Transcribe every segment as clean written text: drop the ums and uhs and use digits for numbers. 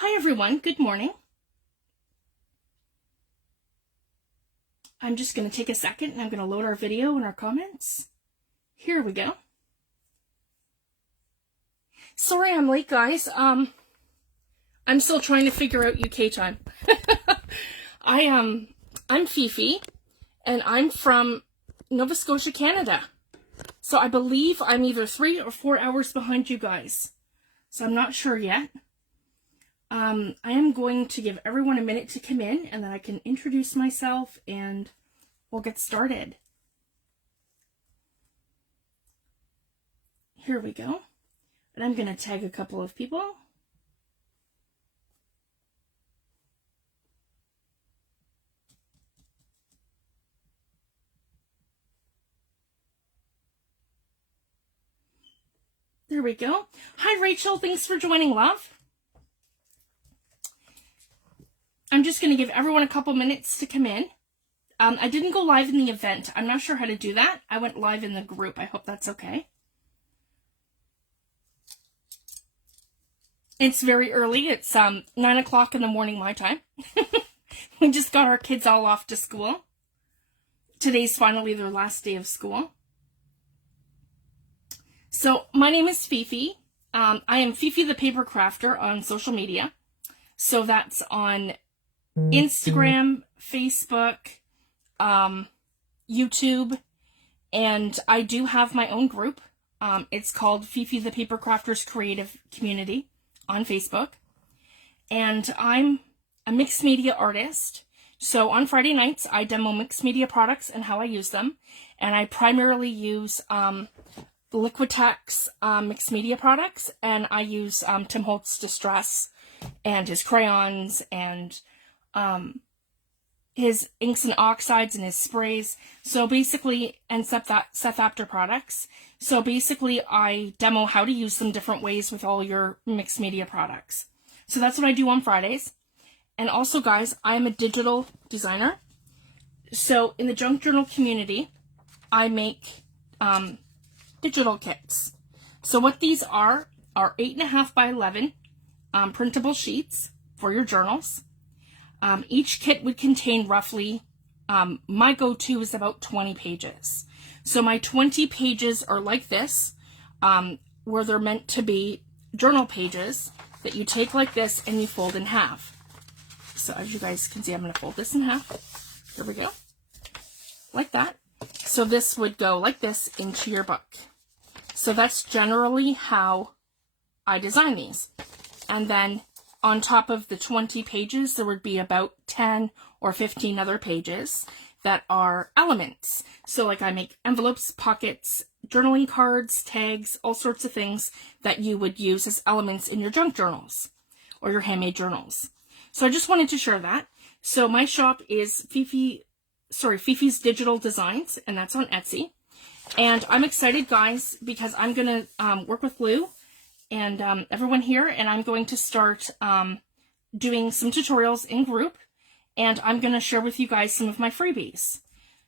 Hi everyone, good morning. I'm just going to take a second and I'm going to load our video and our comments. Here we go. Sorry I'm late, guys. I'm still trying to figure out UK time. I'm Fifi and I'm from Nova Scotia, Canada. So I believe I'm either 3 or 4 hours behind you guys. So I'm not sure yet. I am going to give everyone a minute to come in and then I can introduce myself and we'll get started. Here we go. And I'm going to tag a couple of people. There we go. Hi, Rachel. Thanks for joining, love. I'm just going to give everyone a couple minutes to come in. I didn't go live in the event. I'm not sure how to do that. I went live in the group. I hope that's okay. It's very early. It's 9 o'clock in the morning my time. We just got our kids all off to school. Today's finally their last day of school. So my name is Fifi. I am Fifi the Paper Crafter on social media. So that's on Instagram, Facebook, YouTube, and I do have my own group. It's called Fifi the Paper Crafters Creative Community on Facebook. And I'm a mixed media artist. So on Friday nights, I demo mixed media products and how I use them. And I primarily use Liquitex mixed media products. And I use Tim Holtz Distress and his crayons and his inks and oxides and his sprays. So basically, and Seth After products. So basically, I demo how to use them different ways with all your mixed media products. So that's what I do on Fridays. And also, guys, I'm a digital designer. So in the junk journal community, I make digital kits. So what these are 8.5 by 11 printable sheets for your journals. Each kit would contain roughly, my go-to is about 20 pages. So my 20 pages are like this, where they're meant to be journal pages that you take like this and you fold in half. So as you guys can see, I'm going to fold this in half. There we go. Like that. So this would go like this into your book. So that's generally how I design these. And then on top of the 20 pages, there would be about 10 or 15 other pages that are elements. So like I make envelopes, pockets, journaling cards, tags, all sorts of things that you would use as elements in your junk journals or your handmade journals. So I just wanted to share that. So my shop is Fifi's Digital Designs, and that's on Etsy. And I'm excited, guys, because I'm going to work with Lou and everyone here, and I'm going to start doing some tutorials in group, and I'm going to share with you guys some of my freebies.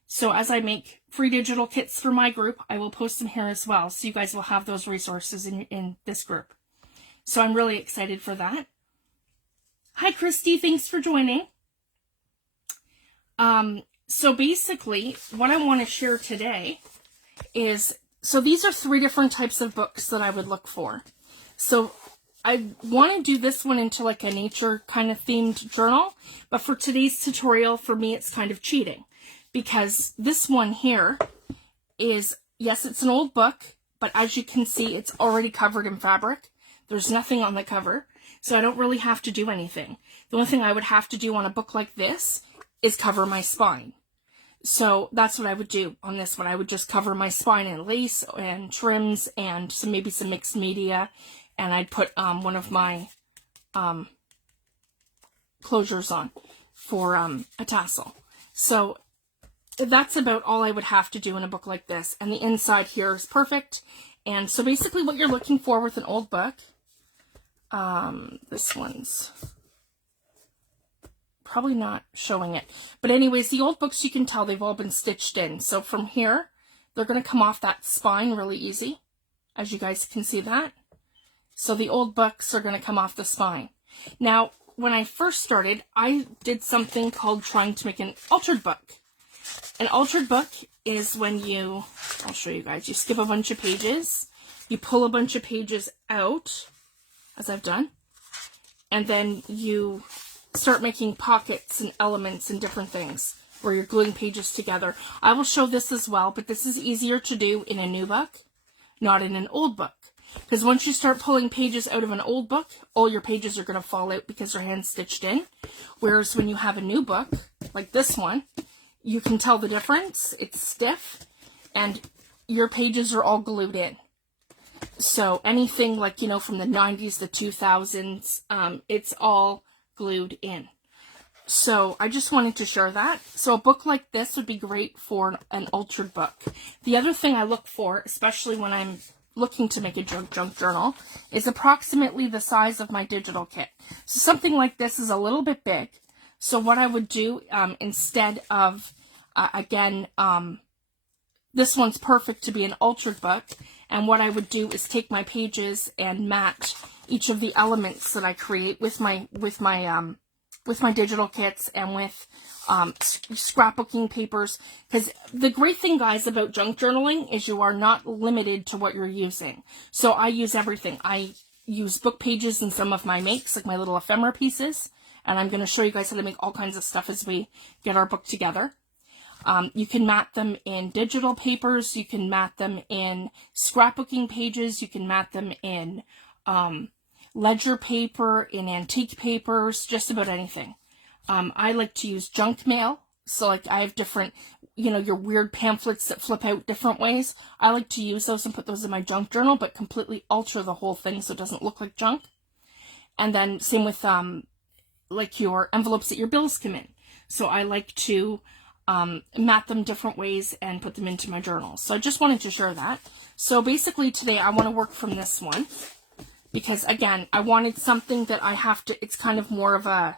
So as I make free digital kits for my group, I will post them here as well, so you guys will have those resources in this group. So I'm really excited for that. Hi, Christy. Thanks for joining. So basically, what I want to share today is, so these are 3 different types of books that I would look for. So I want to do this one into like a nature kind of themed journal, but for today's tutorial, for me, it's kind of cheating because this one here is, yes, it's an old book, but as you can see, it's already covered in fabric. There's nothing on the cover, so I don't really have to do anything. The only thing I would have to do on a book like this is cover my spine. So that's what I would do on this one. I would just cover my spine in lace and trims and maybe some mixed media. And I'd put one of my closures on for a tassel. So that's about all I would have to do in a book like this. And the inside here is perfect. And so basically what you're looking for with an old book, this one's probably not showing it. But anyways, the old books, you can tell they've all been stitched in. So from here, they're going to come off that spine really easy, as you guys can see that. So the old books are going to come off the spine. Now, when I first started, I did something called trying to make an altered book. An altered book is when you, I'll show you guys, you skip a bunch of pages, you pull a bunch of pages out, as I've done, and then you start making pockets and elements and different things where you're gluing pages together. I will show this as well, but this is easier to do in a new book, not in an old book. Because once you start pulling pages out of an old book, all your pages are going to fall out because they're hand stitched in. Whereas when you have a new book, like this one, you can tell the difference. It's stiff and your pages are all glued in. So anything like, you know, from the 90s, the 2000s, it's all glued in. So I just wanted to share that. So a book like this would be great for an altered book. The other thing I look for, especially when I'm looking to make a junk journal, is approximately the size of my digital kit. So something like this is a little bit big. So what I would do instead of, this one's perfect to be an altered book. And what I would do is take my pages and match each of the elements that I create with my digital kits and with scrapbooking papers. Because the great thing, guys, about junk journaling is you are not limited to what you're using. So I use everything. I use book pages in some of my makes, like my little ephemera pieces. And I'm going to show you guys how to make all kinds of stuff as we get our book together. You can mat them in digital papers. You can mat them in scrapbooking pages. You can mat them in ledger paper, in antique papers, just about anything. I like to use junk mail. So like I have different, you know, your weird pamphlets that flip out different ways. I like to use those and put those in my junk journal, but completely alter the whole thing so it doesn't look like junk. And then same with like your envelopes that your bills come in. So I like to mat them different ways and put them into my journal. So I just wanted to share that. So basically today I want to work from this one because again, I wanted something that I have to, it's kind of more of a,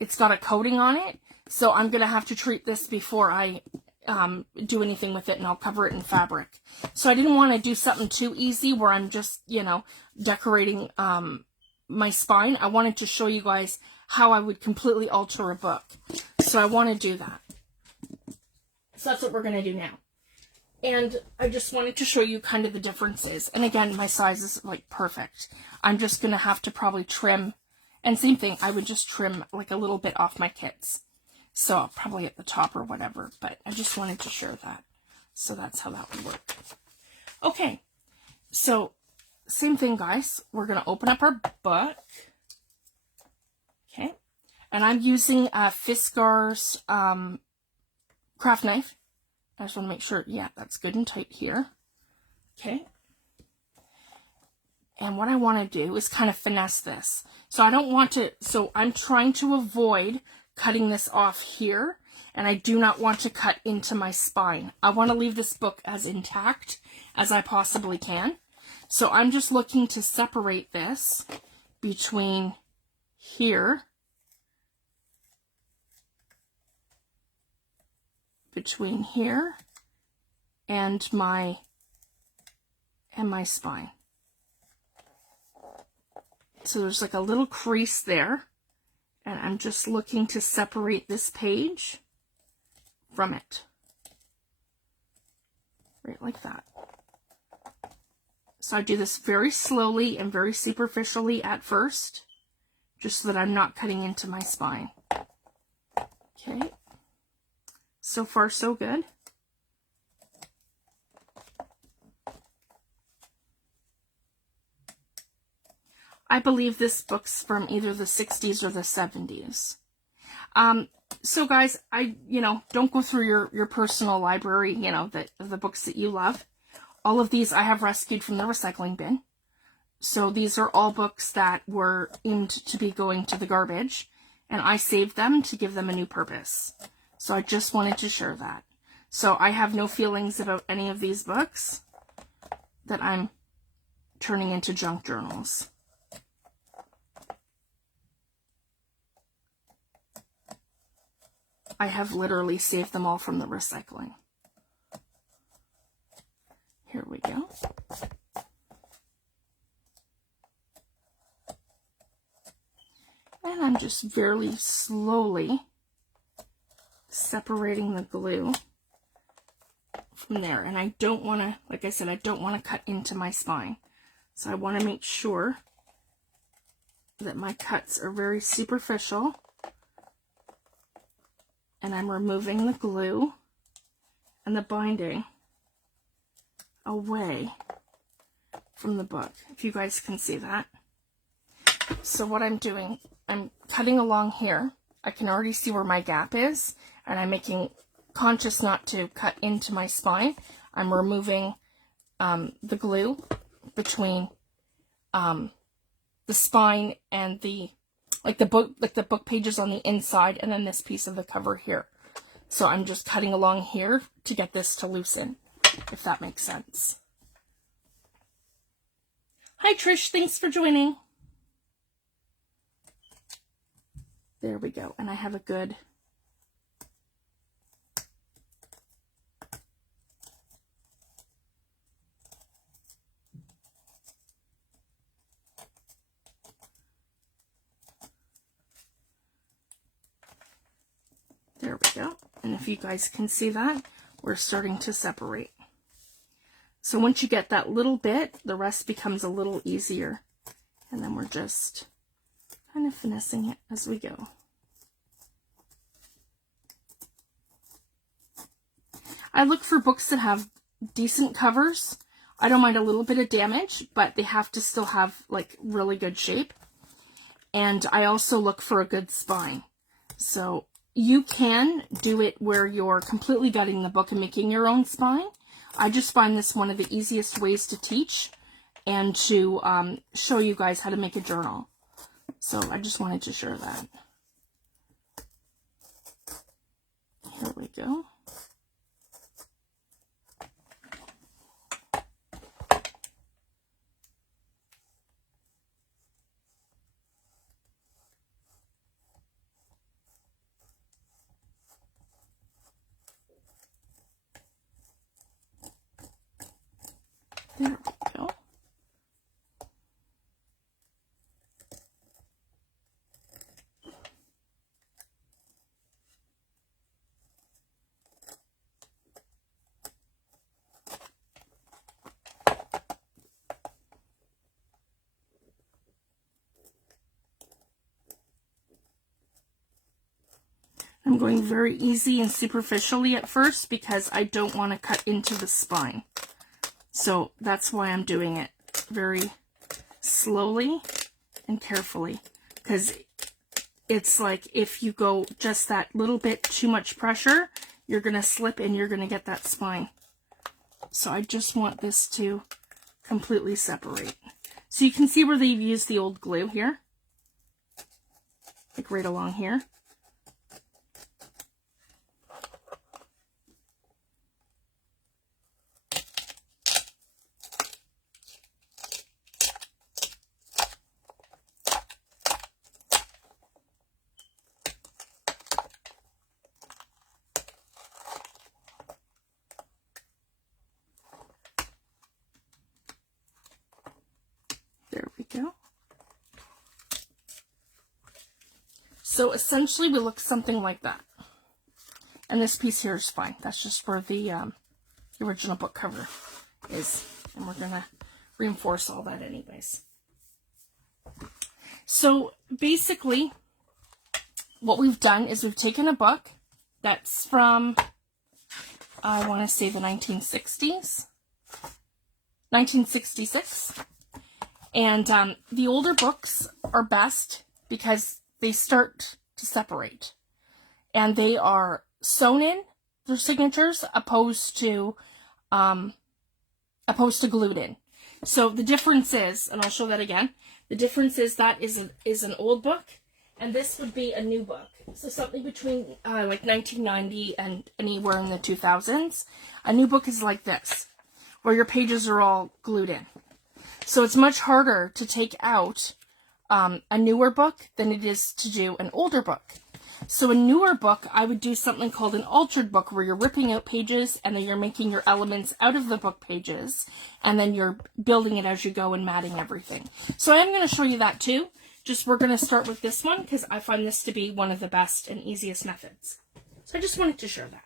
it's got a coating on it. So I'm going to have to treat this before I do anything with it, and I'll cover it in fabric. So I didn't want to do something too easy where I'm just, you know, decorating my spine. I wanted to show you guys how I would completely alter a book. So I want to do that. So that's what we're going to do now. And I just wanted to show you kind of the differences. And again, my size is like perfect. I'm just going to have to probably trim. And same thing, I would just trim like a little bit off my kits. So probably at the top or whatever. But I just wanted to share that. So that's how that would work. Okay. So same thing, guys. We're going to open up our book. Okay. And I'm using Fiskars craft knife. I just want to make sure, yeah, that's good and tight here. Okay. And what I want to do is kind of finesse this. So I don't want to, so I'm trying to avoid cutting this off here. And I do not want to cut into my spine. I want to leave this book as intact as I possibly can. So I'm just looking to separate this between here, and my spine. So there's like a little crease there, and I'm just looking to separate this page from it. Right like that. So I do this very slowly and very superficially at first, just so that I'm not cutting into my spine. Okay. So far, so good. I believe this book's from either the 60s or the 70s. So guys, don't go through your personal library, the books that you love. All of these I have rescued from the recycling bin. So these are all books that were aimed to be going to the garbage, and I saved them to give them a new purpose. So I just wanted to share that. So I have no feelings about any of these books that I'm turning into junk journals. I have literally saved them all from the recycling. Here we go. And I'm just very slowly separating the glue from there. And I don't want to, like I said, I don't want to cut into my spine. So I want to make sure that my cuts are very superficial. And I'm removing the glue and the binding away from the book, if you guys can see that. So what I'm doing, I'm cutting along here. I can already see where my gap is, and I'm making conscious not to cut into my spine. I'm removing the glue between the spine and the book pages on the inside, and then this piece of the cover here. So I'm just cutting along here to get this to loosen, if that makes sense. Hi Trish, thanks for joining. There we go, and I have a good there we go. And if you guys can see that, we're starting to separate. So once you get that little bit, the rest becomes a little easier. And then we're just kind of finessing it as we go. I look for books that have decent covers. I don't mind a little bit of damage, but they have to still have like really good shape. And I also look for a good spine. So you can do it where you're completely gutting the book and making your own spine. I just find this one of the easiest ways to teach and to show you guys how to make a journal. So I just wanted to share that. Here we go. There we go. I'm going very easy and superficially at first because I don't want to cut into the spine. So that's why I'm doing it very slowly and carefully, because it's like if you go just that little bit too much pressure, you're going to slip and you're going to get that spine. So I just want this to completely separate. So you can see where they've used the old glue here, like right along here. There we go. So essentially we look something like that. And this piece here is fine. That's just where the original book cover is. And we're going to reinforce all that anyways. So basically what we've done is we've taken a book that's from, I want to say the 1960s, 1966. And the older books are best because they start to separate. And they are sewn in, their signatures, opposed to glued in. So the difference is, and I'll show that again, the difference is that is an old book, and this would be a new book. So something between like 1990 and anywhere in the 2000s. A new book is like this, where your pages are all glued in. So it's much harder to take out a newer book than it is to do an older book. So a newer book, I would do something called an altered book, where you're ripping out pages and then you're making your elements out of the book pages, and then you're building it as you go and matting everything. So I am going to show you that too, just we're going to start with this one because I find this to be one of the best and easiest methods. So I just wanted to share that.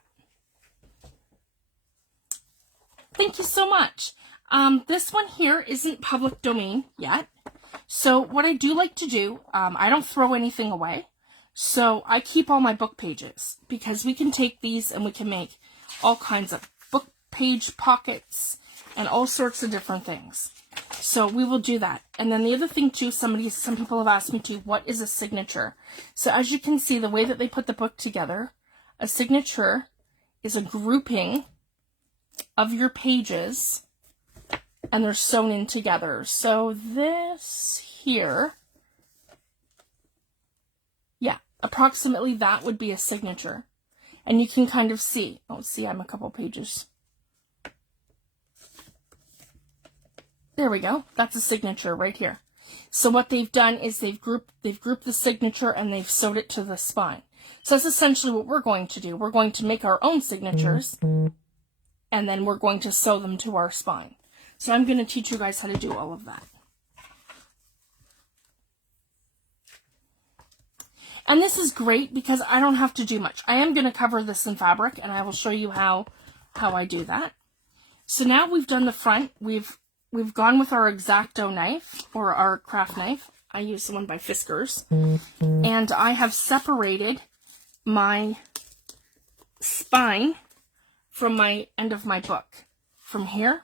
Thank you so much. This one here isn't public domain yet. So what I do like to do, I don't throw anything away. So I keep all my book pages because we can take these and we can make all kinds of book page pockets and all sorts of different things. So we will do that. And then the other thing too, some people have asked me too, what is a signature? So as you can see, the way that they put the book together, a signature is a grouping of your pages and they're sewn in together. So this here, yeah, approximately that would be a signature. And you can kind of see, oh, see, I'm a couple pages. There we go. That's a signature right here. So what they've done is they've grouped the signature and they've sewed it to the spine. So that's essentially what we're going to do. We're going to make our own signatures and then we're going to sew them to our spine. So I'm going to teach you guys how to do all of that. And this is great because I don't have to do much. I am going to cover this in fabric and I will show you how I do that. So now we've done the front. We've gone with our X-Acto knife or our craft knife. I use the one by Fiskars. And I have separated my spine from my end of my book from here.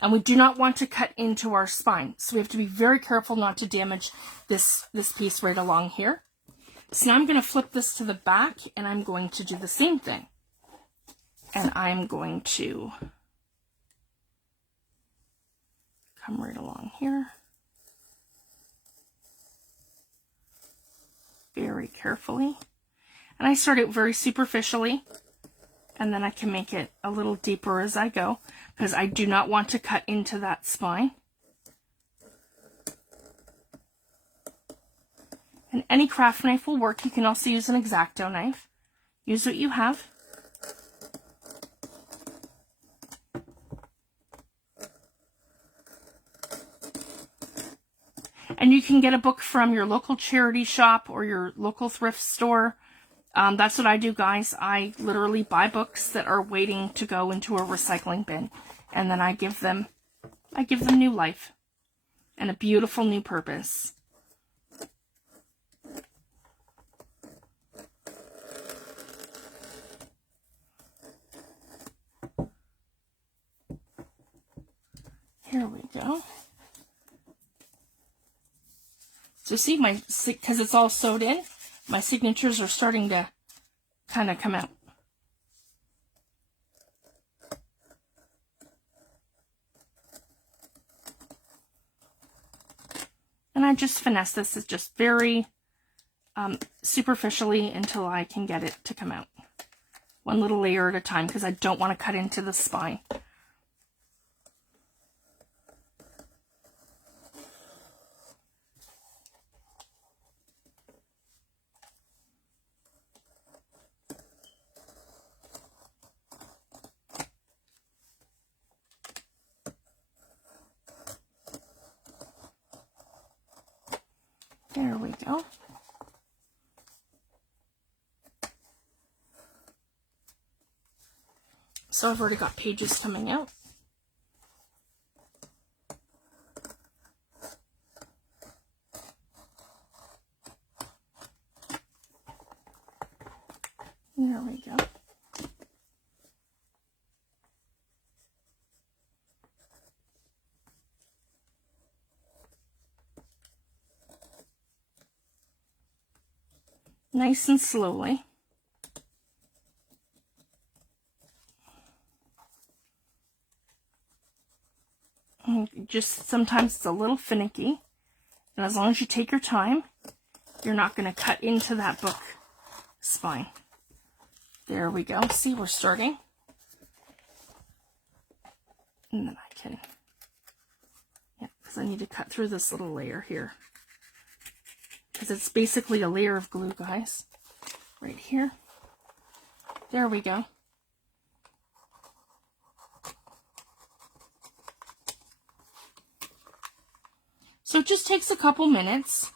And we do not want to cut into our spine. So we have to be very careful not to damage this piece right along here. So now I'm going to flip this to the back and I'm going to do the same thing. And I'm going to come right along here. Very carefully. And I start it very superficially. And then I can make it a little deeper as I go. Because I do not want to cut into that spine. And any craft knife will work. You can also use an X-Acto knife. Use what you have. And you can get a book from your local charity shop or your local thrift store. That's what I do, guys. I literally buy books that are waiting to go into a recycling bin. And then I give them new life and a beautiful new purpose. Here we go. So see, because it's all sewed in, my signatures are starting to kind of come out. And I just finesse this is just very superficially until I can get it to come out. One little layer at a time because I don't want to cut into the spine. There we go. So I've already got pages coming out. There we go. Nice and slowly. And just sometimes it's a little finicky. And as long as you take your time, you're not going to cut into that book spine. There we go. See, we're starting. And then I can, yeah, because I need to cut through this little layer here. Because it's basically a layer of glue, guys. Right here. There we go. So it just takes a couple minutes.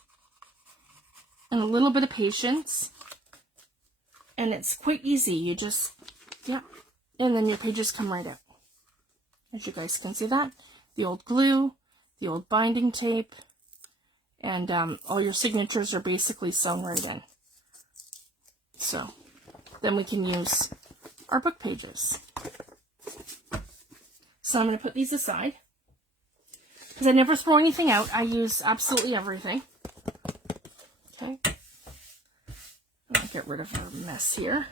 and a little bit of patience. And it's quite easy. You just, yeah. And then your pages come right out. As you guys can see that. The old glue, the old binding tape, and all your signatures are basically sewn right in. So then we can use our book pages. So I'm going to put these aside, because I never throw anything out. I use absolutely everything. Okay. I'll get rid of our mess here.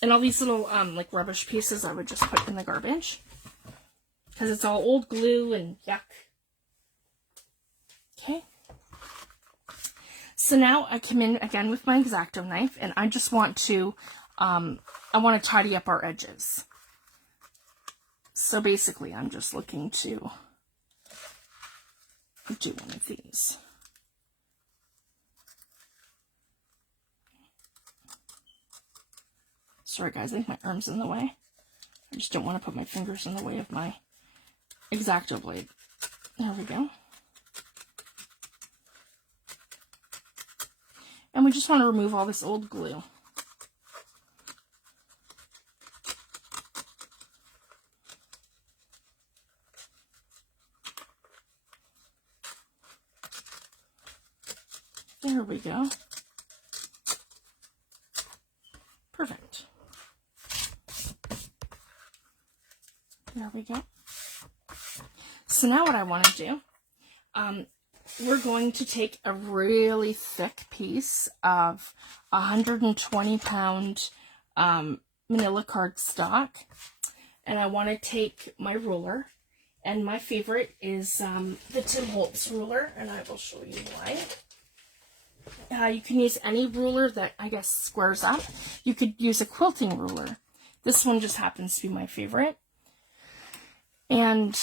And all these little like rubbish pieces I would just put in the garbage, because it's all old glue and yuck. Okay. So now I come in again with my X-Acto knife, and I just want to, I want to tidy up our edges. So basically I'm just looking to do one of these. Sorry guys, I think my arm's in the way. I just don't want to put my fingers in the way of my X-Acto blade. There we go. And we just want to remove all this old glue. There we go. Perfect. There we go. So now what I want to do, we're going to take a really thick piece of 120-pound manila cardstock, and I want to take my ruler, and my favorite is the Tim Holtz ruler, and I will show you why. You can use any ruler that I guess squares up. You could use a quilting ruler. This one just happens to be my favorite. And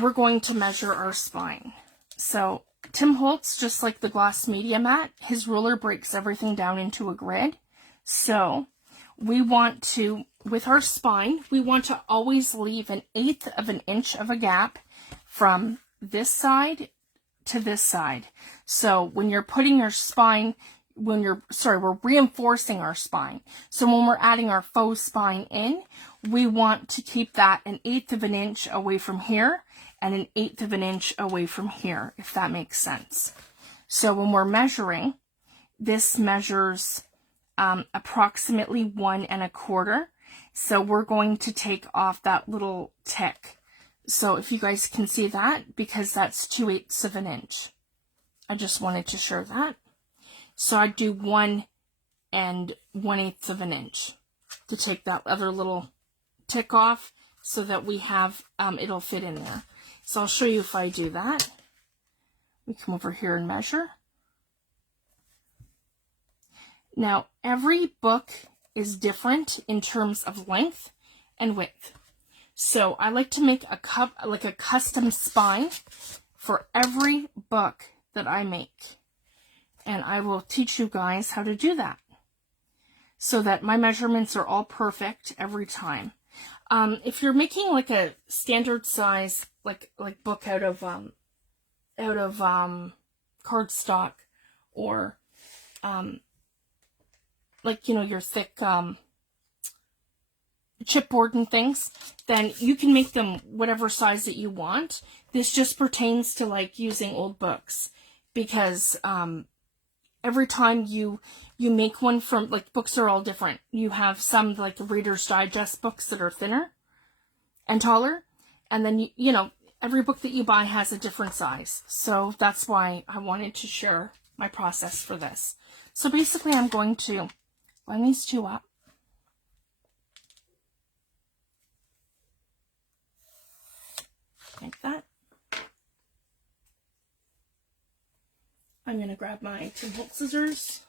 we're going to measure our spine. So Tim Holtz, just like the gloss media mat, his ruler breaks everything down into a grid. So we want to, with our spine, we want to always leave 1/8 of an inch of a gap from this side to this side. So when you're putting your spine, we're reinforcing our spine. So when we're adding our faux spine in, we want to keep that 1/8 of an inch away from here and 1/8 of an inch away from here, if that makes sense. So when we're measuring, this measures approximately 1 1/4. So we're going to take off that little tick. So if you guys can see that, because that's 2/8 of an inch. I just wanted to show that. So I'd do 1 1/8 of an inch to take that other little tick off so that we have, it'll fit in there. So I'll show you if I do that. We come over here and measure. Now, every book is different in terms of length and width. So I like to make a custom spine for every book that I make. And I will teach you guys how to do that, so that my measurements are all perfect every time. If you're making like a standard size, like book out of cardstock, or like, you know, your thick chipboard and things, then you can make them whatever size that you want. This just pertains to like using old books, because every time you make one from, like, books are all different. You have some like the Reader's Digest books that are thinner and taller, and then you know, every book that you buy has a different size. So that's why I wanted to share my process for this. So basically I'm going to line these two up. Like that. I'm going to grab my Tim Holtz scissors.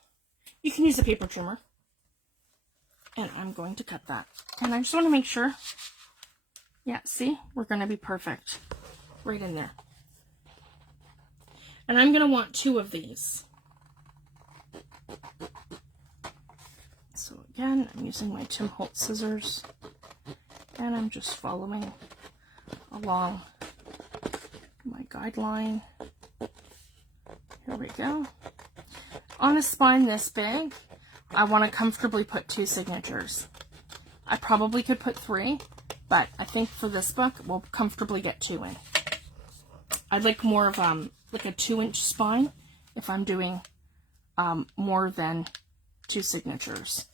You can use a paper trimmer. And I'm going to cut that. And I just want to make sure. Yeah, see? We're going to be perfect. Right in there. And I'm going to want 2 of these. So again, I'm using my Tim Holtz scissors. And I'm just following along my guideline. Here There we go. On a spine this big, I want to comfortably put 2 signatures. I probably could put 3, but I think for this book, we'll comfortably get 2 in. I'd like more of like a 2-inch spine if I'm doing more than 2 signatures.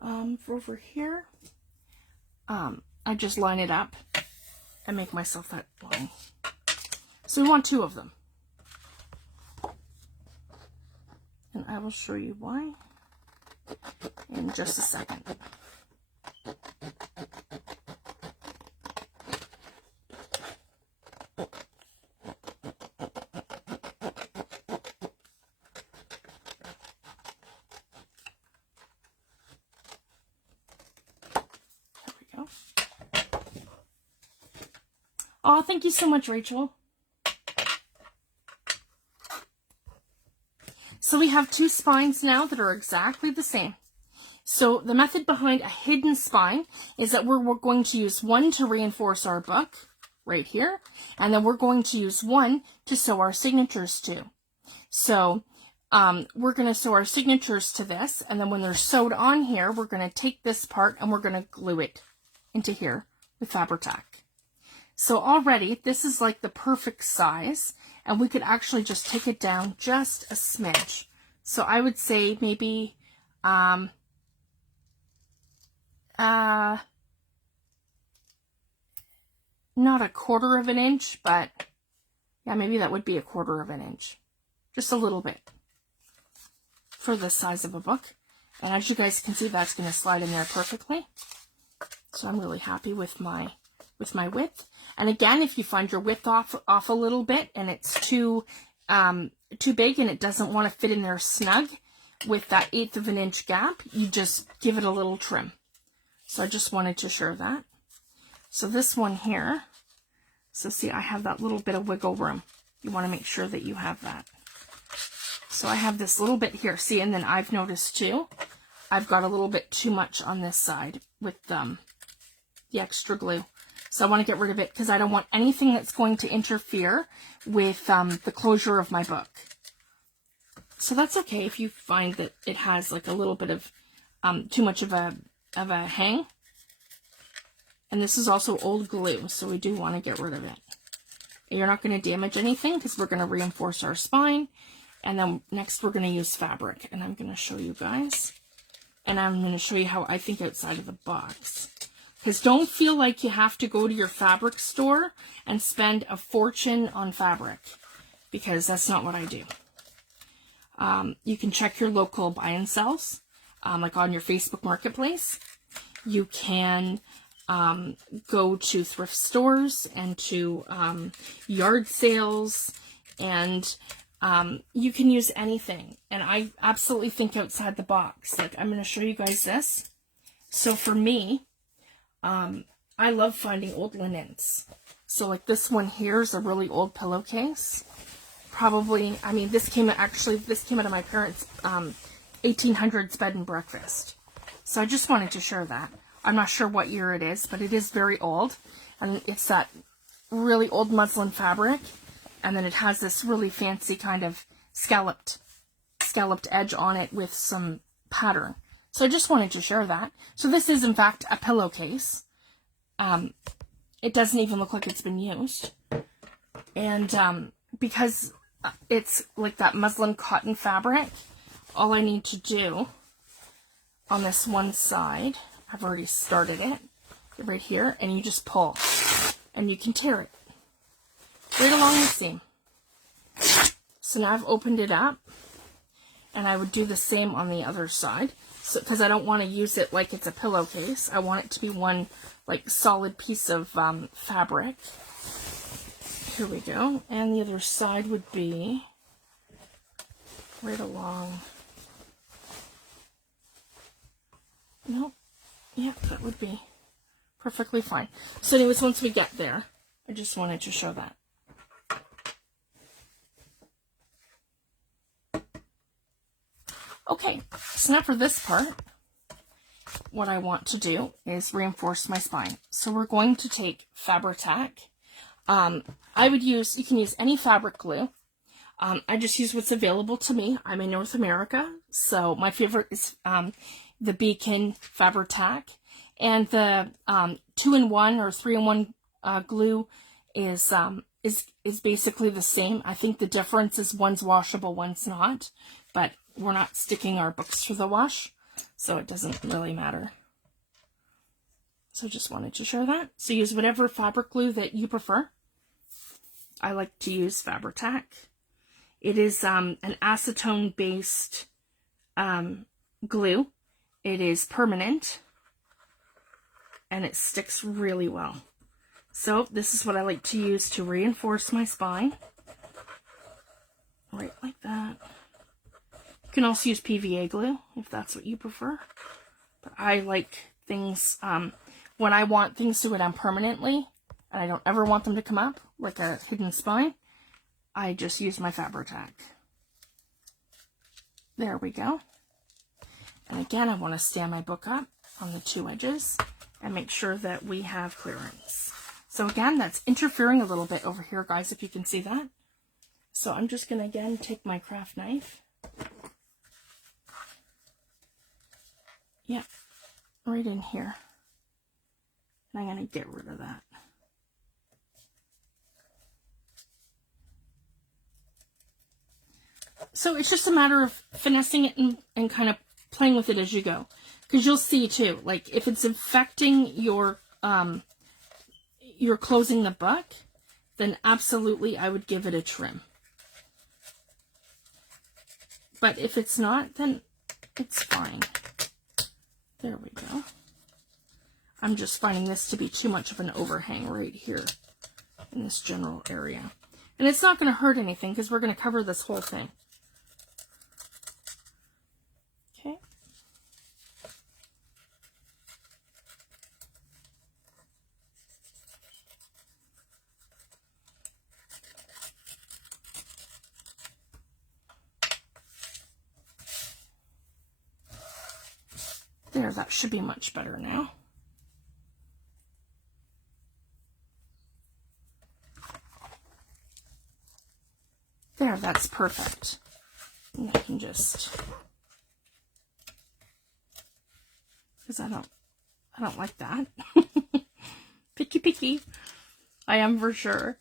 For over here, I just line it up and make myself that line. So we want 2 of them. And I will show you why in just a second. Oh, thank you so much, Rachel. So we have 2 spines now that are exactly the same. So the method behind a hidden spine is that we're going to use 1 to reinforce our book right here, and then we're going to use 1 to sew our signatures to. So we're going to sew our signatures to this, and then when they're sewed on here, we're going to take this part and we're going to glue it into here with Tack. So already, this is like the perfect size, and we could actually just take it down just a smidge. So I would say maybe, not a 1/4 of an inch, but yeah, maybe that would be a 1/4 of an inch. Just a little bit for this size of a book. And as you guys can see, that's going to slide in there perfectly. So I'm really happy with my width. And again, if you find your width off a little bit and it's too big and it doesn't want to fit in there snug with that 1/8 of an inch gap, you just give it a little trim. So I just wanted to share that. So this one here, so see, I have that little bit of wiggle room. You want to make sure that you have that. So I have this little bit here, see, and then I've noticed too, I've got a little bit too much on this side with the extra glue. So I want to get rid of it because I don't want anything that's going to interfere with the closure of my book. So that's okay if you find that it has like a little bit of too much of a hang. And this is also old glue, so we do want to get rid of it. And you're not going to damage anything because we're going to reinforce our spine. And then next we're going to use fabric. And I'm going to show you guys. And I'm going to show you how I think outside of the box. Because don't feel like you have to go to your fabric store and spend a fortune on fabric. Because that's not what I do. You can check your local buy and sells. Like on your Facebook Marketplace. You can go to thrift stores and to yard sales. And you can use anything. And I absolutely think outside the box. Like I'm going to show you guys this. So for me, I love finding old linens. So like this one here is a really old pillowcase. Probably, I mean, this came out of my parents' 1800s bed and breakfast. So I just wanted to share that. I'm not sure what year it is, but it is very old. And it's that really old muslin fabric. And then it has this really fancy kind of scalloped edge on it with some pattern. So I just wanted to share that. So this is, in fact, a pillowcase. It doesn't even look like it's been used. And because it's like that muslin cotton fabric, all I need to do on this one side, I've already started it, right here, and you just pull. And you can tear it right along the seam. So now I've opened it up. And I would do the same on the other side. So, because I don't want to use it like it's a pillowcase. I want it to be one like solid piece of fabric. Here we go. And the other side would be right along. Nope. Yeah, that would be perfectly fine. So anyways, once we get there, I just wanted to show that. Okay, so now for this part, what I want to do is reinforce my spine. So we're going to take Tack. You can use any fabric glue. I just use what's available to me. I'm in North America, so my favorite is the Beacon Tack, and the 2-in-1 or 3-in-1 glue is basically the same. I think the difference is one's washable, one's not, but we're not sticking our books to the wash, so it doesn't really matter. So just wanted to share that. So use whatever fabric glue that you prefer. I like to use Tack. It is an acetone-based glue. It is permanent, and it sticks really well. So this is what I like to use to reinforce my spine. Right like that. You can also use PVA glue if that's what you prefer. But I like things, when I want things to go down permanently, and I don't ever want them to come up, like a hidden spine, I just use my Tack. There we go. And again, I want to stand my book up on the 2 edges and make sure that we have clearance. So again, that's interfering a little bit over here, guys, if you can see that. So I'm just going to, again, take my craft knife. Yeah, right in here. And I'm going to get rid of that. So it's just a matter of finessing it and kind of playing with it as you go. Because you'll see too, like if it's affecting your closing the book, then absolutely I would give it a trim. But if it's not, then it's fine. There we go. I'm just finding this to be too much of an overhang right here in this general area. And it's not going to hurt anything because we're going to cover this whole thing. Okay. There, that should be much better now. There, that's perfect. And I can just, because I don't like that. Picky. I am for sure.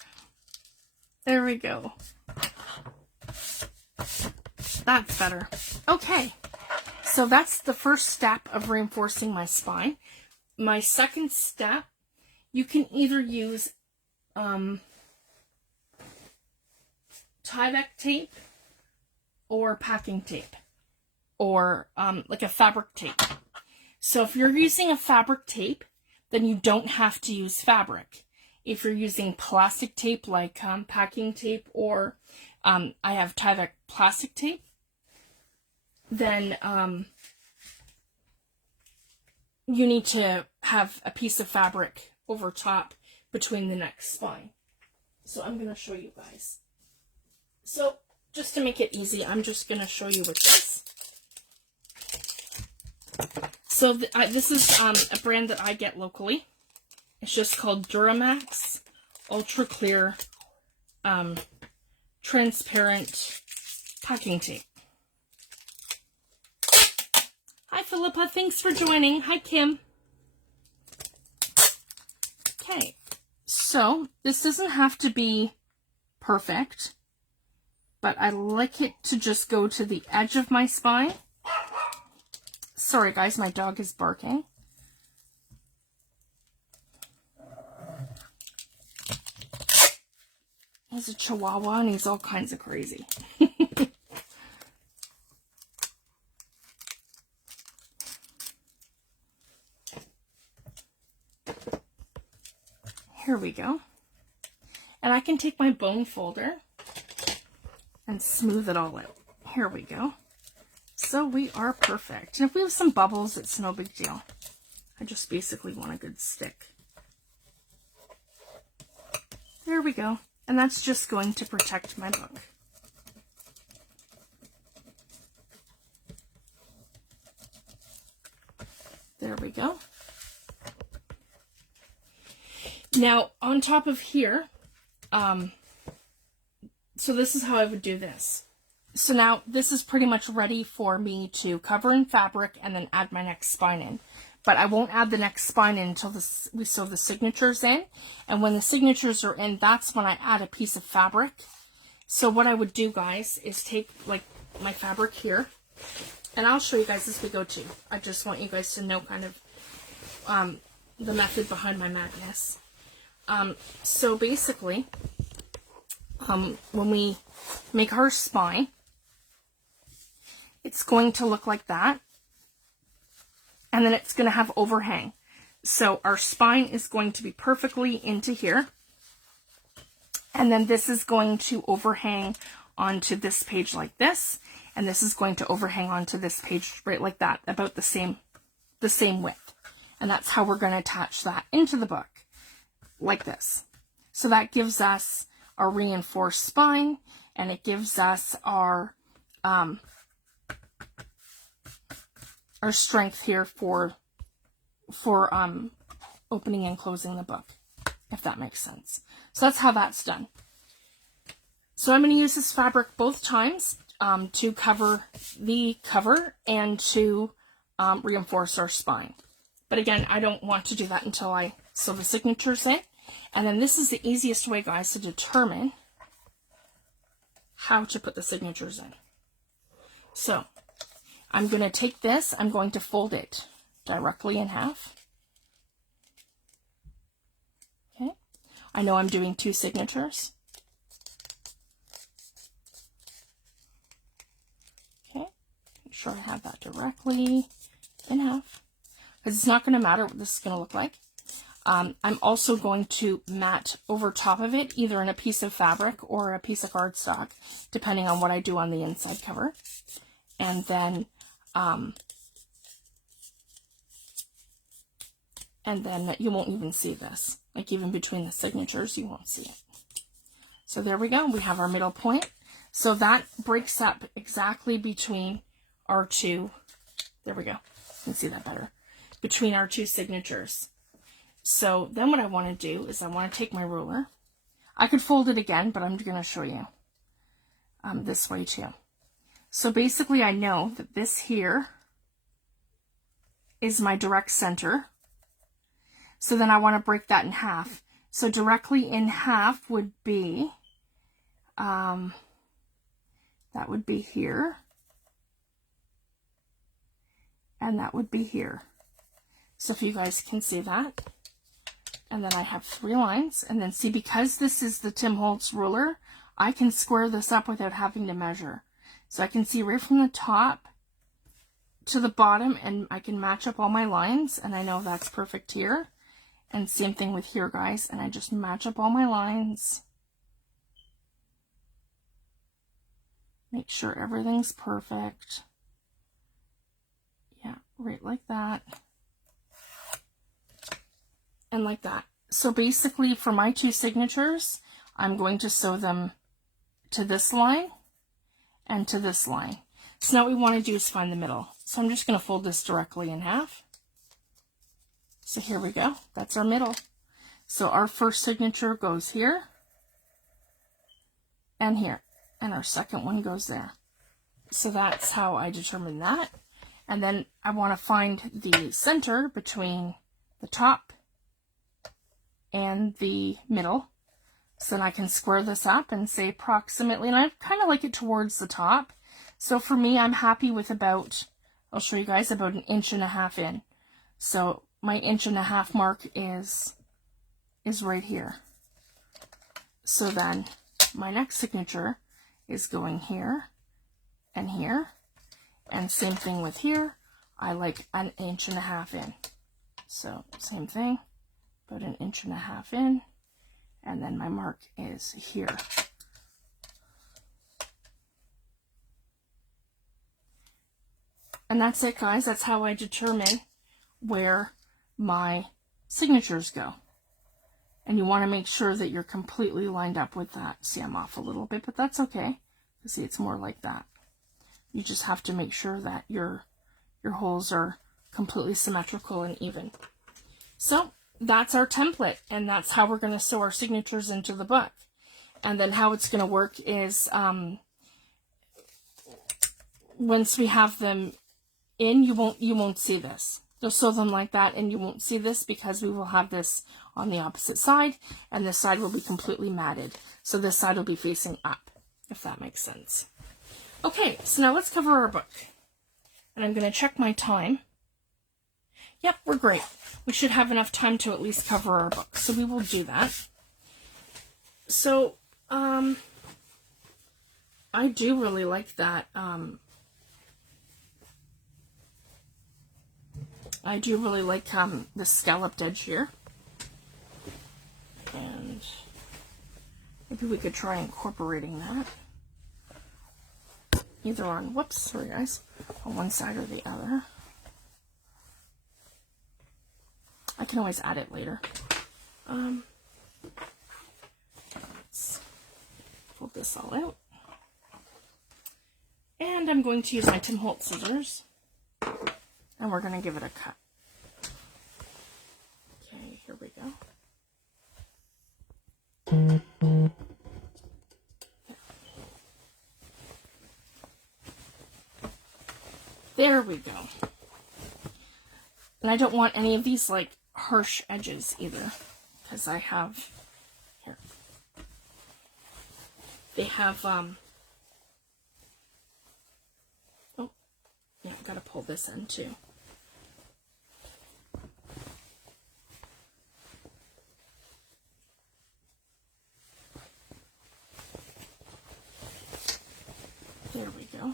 There we go. That's better. Okay. So that's the first step of reinforcing my spine. My second step, you can either use Tack tape or packing tape or like a fabric tape. So if you're using a fabric tape, then you don't have to use fabric. If you're using plastic tape like packing tape or I have Tack plastic tape, then you need to have a piece of fabric over top between the next spine. So I'm going to show you guys. So just to make it easy, I'm just going to show you with this. So this is a brand that I get locally. It's just called Duramax Ultra Clear Transparent Packing Tape. Hi, Philippa. Thanks for joining. Hi, Kim. Okay. So this doesn't have to be perfect, but I like it to just go to the edge of my spine. Sorry, guys. My dog is barking. He's a Chihuahua and he's all kinds of crazy. Here we go. And I can take my bone folder and smooth it all out. Here we go. So we are perfect. And if we have some bubbles, it's no big deal. I just basically want a good stick. There we go. And that's just going to protect my book. There we go. Now, on top of here, So this is how I would do this. So now this is pretty much ready for me to cover in fabric and then add my next spine in. But I won't add the next spine in until we sew the signatures in. And when the signatures are in, that's when I add a piece of fabric. So what I would do, guys, is take like my fabric here, and I'll show you guys as we go too. I just want you guys to know kind of the method behind my madness. So basically, when we make our spine, it's going to look like that. And then it's going to have overhang. So our spine is going to be perfectly into here. And then this is going to overhang onto this page like this. And this is going to overhang onto this page right like that, about the same width. And that's how we're going to attach that into the book, like this. So that gives us our reinforced spine, and it gives us our strength here for opening and closing the book, if that makes sense. So that's how that's done. So I'm going to use this fabric both times to cover the cover and to reinforce our spine. But again, I don't want to do that until I sew the signatures in. And then this is the easiest way, guys, to determine how to put the signatures in. So I'm going to take this, I'm going to fold it directly in half. Okay. I know I'm doing 2 signatures. Okay. Make sure I have that directly in half, because it's not going to matter what this is going to look like. I'm also going to mat over top of it, either in a piece of fabric or a piece of cardstock, depending on what I do on the inside cover. And then you won't even see this. Like even between the signatures, you won't see it. So there we go. We have our middle point. So that breaks up exactly between our two. There we go. You can see that better. Between our 2 signatures. So then what I want to do is I want to take my ruler. I could fold it again, but I'm going to show you this way too. So basically I know that this here is my direct center. So then I want to break that in half. So directly in half would be, that would be here. And that would be here. So if you guys can see that. And then I have 3 lines. And then see, because this is the Tim Holtz ruler, I can square this up without having to measure. So I can see right from the top to the bottom, and I can match up all my lines, and I know that's perfect here. And same thing with here, guys, and I just match up all my lines. Make sure everything's perfect. Yeah, right like that. And like that. So basically for my 2 signatures, I'm going to sew them to this line and to this line. So now what we want to do is find the middle. So I'm just going to fold this directly in half. So here we go. That's our middle. So our first signature goes here and here. And our second one goes there. So that's how I determine that. And then I want to find the center between the top and the middle. So then I can square this up and say approximately, and I kind of like it towards the top. So for me, I'm happy with about, I'll show you guys, about 1.5 inches in. So my 1.5 inch mark is right here. So then my next signature is going here and here. And same thing with here. I like 1.5 inches in. So same thing, about 1.5 inches in. And then my mark is here. And that's it, guys. That's how I determine where my signatures go. And you want to make sure that you're completely lined up with that. See, I'm off a little bit, but that's okay. You see, it's more like that. You just have to make sure that your holes are completely symmetrical and even. So that's our template, and that's how we're going to sew our signatures into the book. And then how it's going to work is once we have them in, you won't see this. You'll sew them like that and you won't see this because we will have this on the opposite side, and this side will be completely matted. So this side will be facing up, if that makes sense. Okay, so now let's cover our book. And I'm going to check my time. Yep, we're great. We should have enough time to at least cover our book. So we will do that. So, I do really like that. I do really like the scalloped edge here. And maybe we could try incorporating that. Either on, whoops, sorry guys, on one side or the other. I can always add it later. Let's pull this all out. And I'm going to use my Tim Holtz scissors. And we're going to give it a cut. Okay, here we go. There we go. And I don't want any of these like harsh edges either, because I have here. They have oh yeah, I've got to pull this in too. There we go.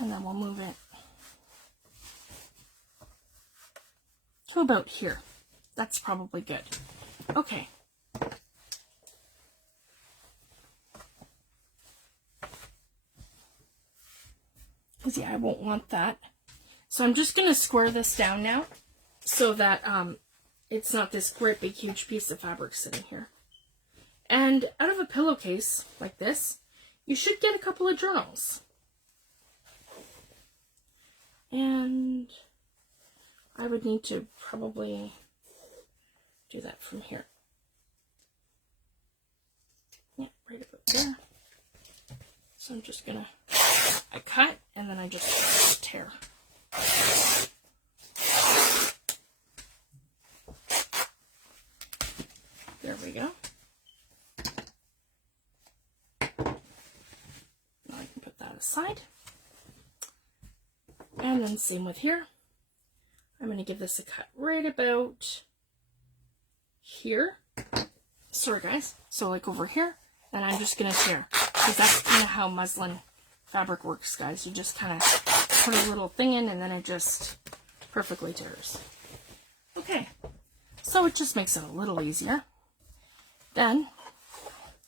And then we'll move it to about here. That's probably good. Okay. Because yeah, I won't want that. So I'm just going to square this down now so that it's not this great big huge piece of fabric sitting here. And out of a pillowcase like this, you should get a couple of journals. And I would need to probably do that from here. Yeah, right about there. So I'm just gonna, I cut and then I just tear. There we go. Now I can put that aside. And then same with here. I'm going to give this a cut right about here. Sorry guys. So like over here. And I'm just going to tear. Because that's kind of how muslin fabric works, guys. You just kind of put a little thing in and then it just perfectly tears. Okay. So it just makes it a little easier. Then,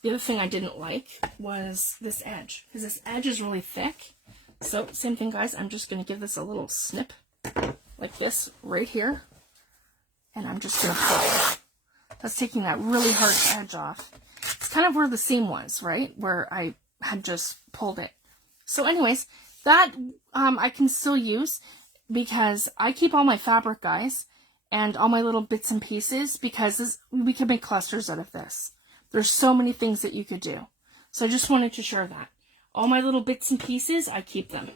the other thing I didn't like was this edge. Because this edge is really thick. So, same thing, guys. I'm just going to give this a little snip like this right here. And I'm just going to pull. That's taking that really harsh edge off. It's kind of where the seam was, right? Where I had just pulled it. So anyways, that I can still use because I keep all my fabric, guys, and all my little bits and pieces because we can make clusters out of this. There's so many things that you could do. So I just wanted to share that. All my little bits and pieces, I keep them.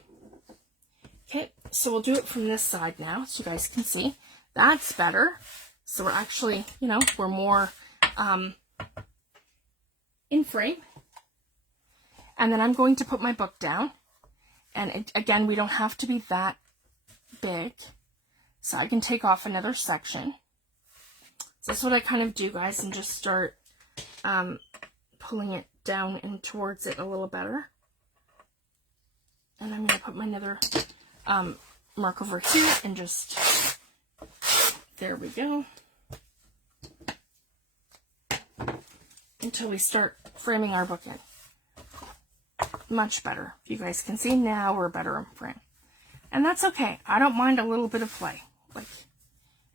Okay, so we'll do it from this side now so you guys can see. That's better. So we're actually, you know, we're more in frame. And then I'm going to put my book down. And again, we don't have to be that big. So I can take off another section. So that's what I kind of do, guys, and just start pulling it down and towards it a little better. And I'm going to put my another mark over here and just, there we go. Until we start framing our book in. Much better. If you guys can see, now we're better in frame. And that's okay. I don't mind a little bit of play. Like,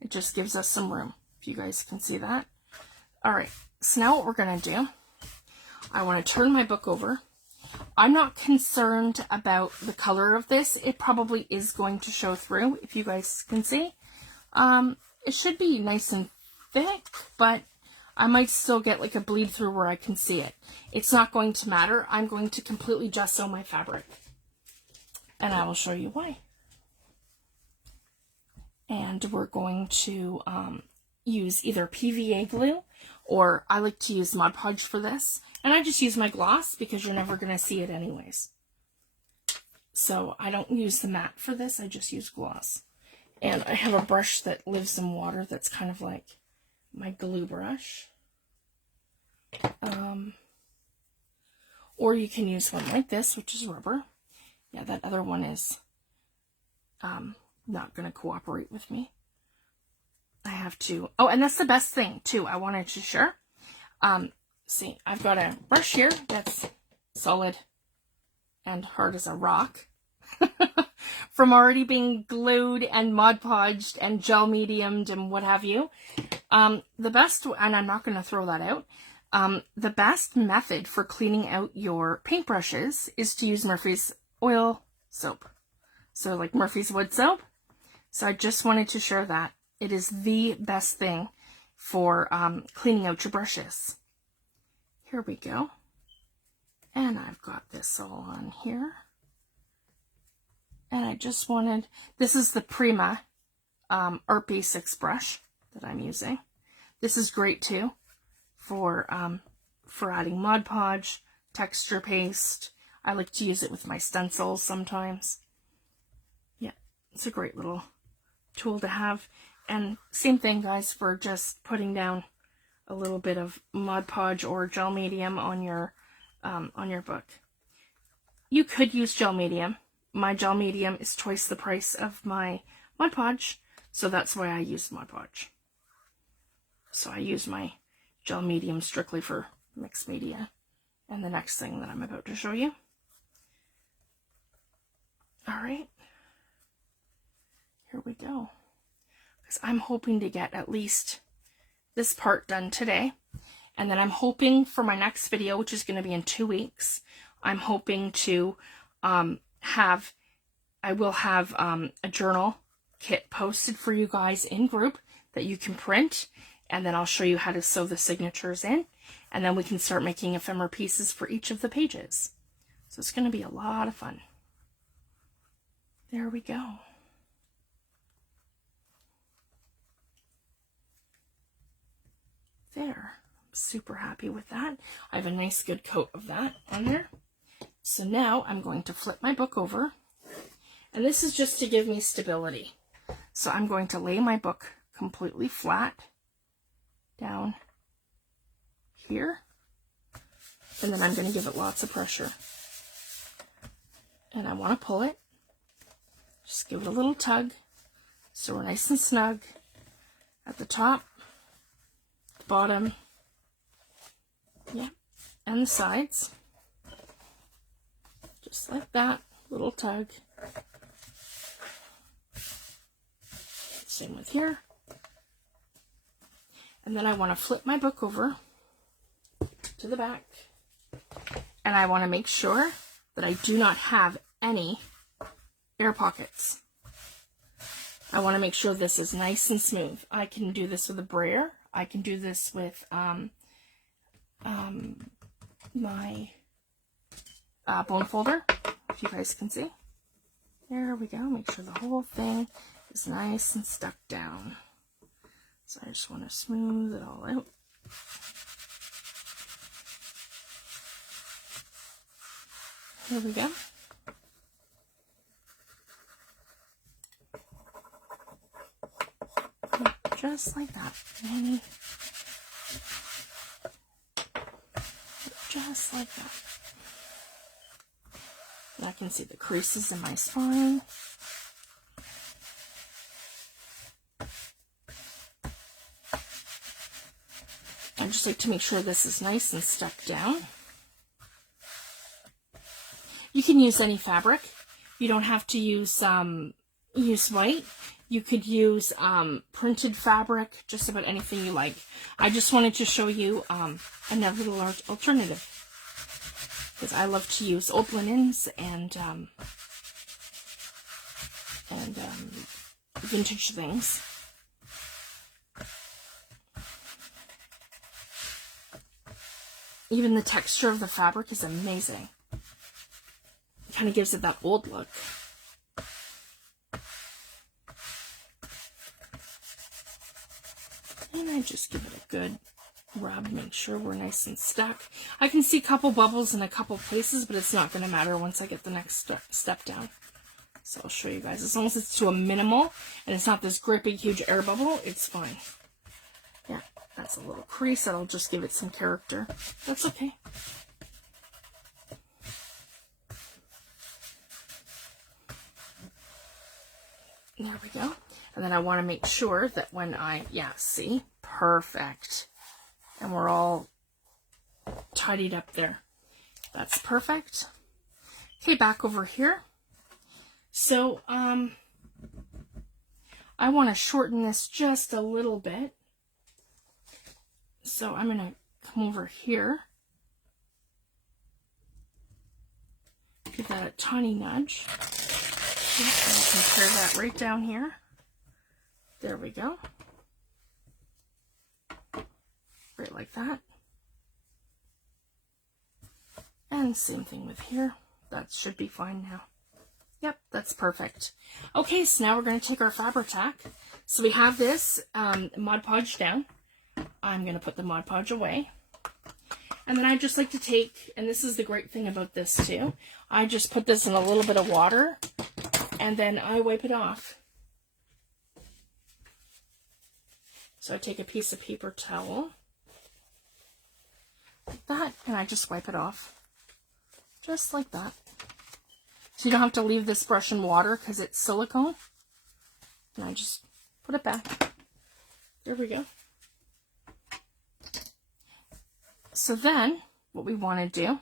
it just gives us some room. If you guys can see that. Alright, so now what we're going to do, I want to turn my book over. I'm not concerned about the color of this. It probably is going to show through, if you guys can see. It should be nice and thick, but I might still get like a bleed through where I can see it. It's not going to matter. I'm going to completely gesso my fabric. And I will show you why. And we're going to use either PVA glue, or I like to use Mod Podge for this. And I just use my gloss because you're never going to see it anyways. So I don't use the matte for this, I just use gloss. And I have a brush that lives in water that's kind of like my glue brush. Or you can use one like this, which is rubber. Yeah, that other one is not going to cooperate with me. I have to... Oh, and that's the best thing, too, I wanted to share. See, I've got a brush here that's solid and hard as a rock. From already being glued and Mod Podged and gel mediumed and what have you. The best, and I'm not going to throw that out, the best method for cleaning out your paintbrushes is to use Murphy's oil soap. So like Murphy's wood soap. So I just wanted to share that. It is the best thing for cleaning out your brushes. Here we go. And I've got this all on here. And I just wanted, this is the Prima Art Basics brush that I'm using. This is great too for adding Mod Podge, texture paste. I like to use it with my stencils sometimes. Yeah, it's a great little tool to have. And same thing, guys, for just putting down a little bit of Mod Podge or gel medium on your book. You could use gel medium. My gel medium is twice the price of my Mod Podge, so that's why I use Mod Podge. So I use my gel medium strictly for mixed media. And the next thing that I'm about to show you. All right. Here we go. Because I'm hoping to get at least this part done today. And then I'm hoping for my next video, which is going to be in 2 weeks, I'm hoping to I will have a journal kit posted for you guys in group that you can print, and then I'll show you how to sew the signatures in, and then we can start making ephemera pieces for each of the pages. So it's going to be a lot of fun. There we go. There. I'm super happy with that. I have a nice good coat of that on there. So now I'm going to flip my book over, and this is just to give me stability. So I'm going to lay my book completely flat down here, and then I'm going to give it lots of pressure. And I want to pull it. Just give it a little tug so we're nice and snug at the top, the bottom, yeah, and the sides. Just like that, little tug. Same with here. And then I want to flip my book over to the back. And I want to make sure that I do not have any air pockets. I want to make sure this is nice and smooth. I can do this with a brayer. I can do this with my bone folder, if you guys can see. There we go. Make sure the whole thing is nice and stuck down. So I just want to smooth it all out. Here we go. Just like that. And just like that. And I can see the creases in my spine. I just like to make sure this is nice and stuck down. You can use any fabric. You don't have to use white. You could use printed fabric, just about anything you like. I just wanted to show you another little alternative, because I love to use old linens and vintage things. Even the texture of the fabric is amazing. It kind of gives it that old look. And I just give it a good rub, make sure we're nice and stuck. I can see a couple bubbles in a couple places, but it's not going to matter once I get the next step down. So I'll show you guys. As long as it's to a minimal and it's not this great big huge air bubble, it's fine. Yeah, that's a little crease. That'll just give it some character. That's okay. There we go. And then I want to make sure that when I, yeah, see? Perfect. And we're all tidied up there. That's perfect. Okay, back over here. So, I want to shorten this just a little bit. So I'm going to come over here. Give that a tiny nudge. And I'll compare that right down here. There we go. Right like that. And same thing with here. That should be fine now. Yep, that's perfect. Okay, so now we're going to take our Fabri-Tac. So we have this Mod Podge down. I'm going to put the Mod Podge away. And then I just like to take, and this is the great thing about this too, I just put this in a little bit of water and then I wipe it off. So I take a piece of paper towel like that and I just wipe it off. Just like that. So you don't have to leave this brush in water because it's silicone. And I just put it back. There we go. So then what we want to do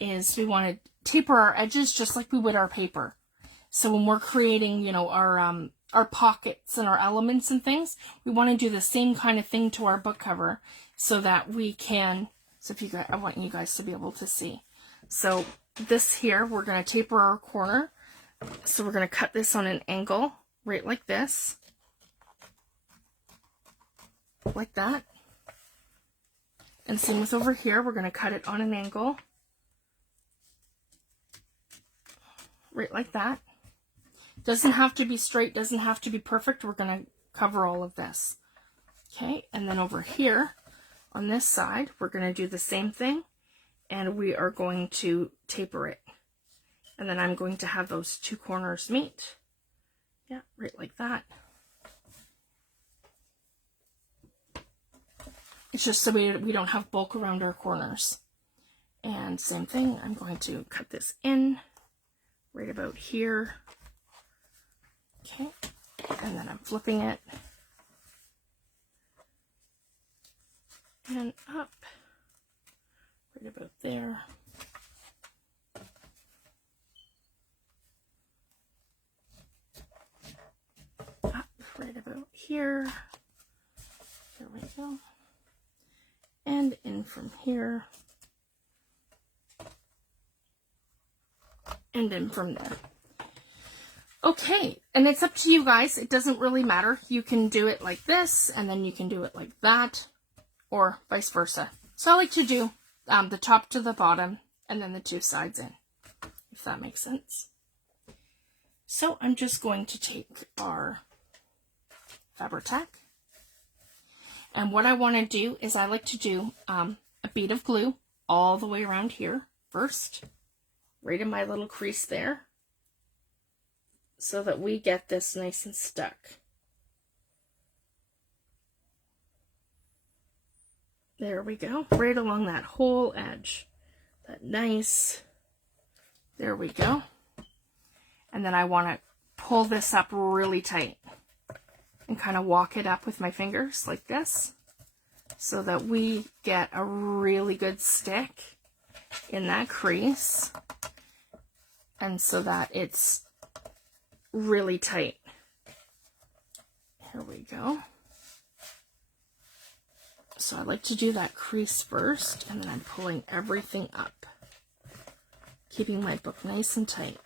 is we want to taper our edges just like we would our paper. So when we're creating, you know, our pockets and our elements and things, we want to do the same kind of thing to our book cover so that we can, so if you guys, I want you guys to be able to see. So this here, we're going to taper our corner. So we're going to cut this on an angle, right like this. Like that. And same with over here, we're going to cut it on an angle. Right like that. Doesn't have to be straight, doesn't have to be perfect. We're going to cover all of this. Okay, and then over here, on this side, we're going to do the same thing. And we are going to taper it. And then I'm going to have those two corners meet. Yeah, right like that. It's just so we don't have bulk around our corners. And same thing, I'm going to cut this in right about here. Okay, and then I'm flipping it. And up, right about there. Up, right about here. There we go. And in from here, and in from there. Okay, and it's up to you guys. It doesn't really matter. You can do it like this, and then you can do it like that, or vice versa. So I like to do the top to the bottom, and then the two sides in, if that makes sense. So I'm just going to take our Fabri-Tac. And what I want to do is I like to do a bead of glue all the way around here first, right in my little crease there, so that we get this nice and stuck. There we go, right along that whole edge. That nice, there we go. And then I want to pull this up really tight and kind of walk it up with my fingers like this so that we get a really good stick in that crease and so that it's really tight. Here we go. So I like to do that crease first and then I'm pulling everything up, keeping my book nice and tight.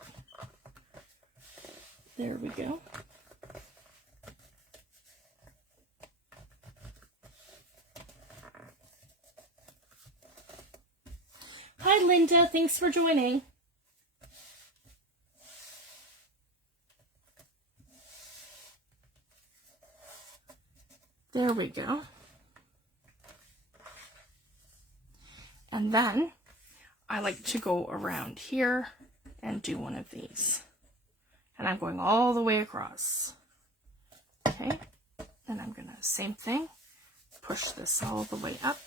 There we go. Hi, Linda. Thanks for joining. There we go. And then I like to go around here and do one of these. And I'm going all the way across. Okay. And I'm gonna, same thing, push this all the way up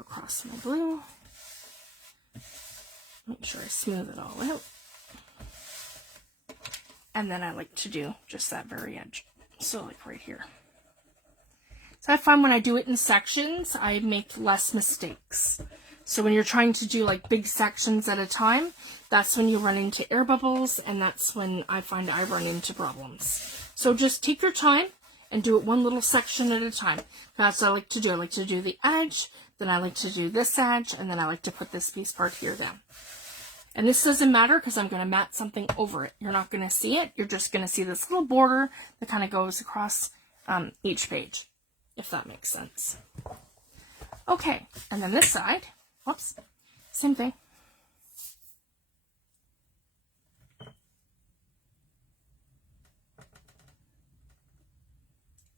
across my blue. Make sure I smooth it all out. And then I like to do just that very edge. So like right here. So I find when I do it in sections, I make less mistakes. So when you're trying to do like big sections at a time, that's when you run into air bubbles, and that's when I find I run into problems. So just take your time and do it one little section at a time. That's what I like to do. I like to do the edge, then I like to do this edge, and then I like to put this piece part here down. And this doesn't matter because I'm going to mat something over it. You're not going to see it. You're just going to see this little border that kind of goes across each page, if that makes sense. Okay, and then this side, whoops, same thing.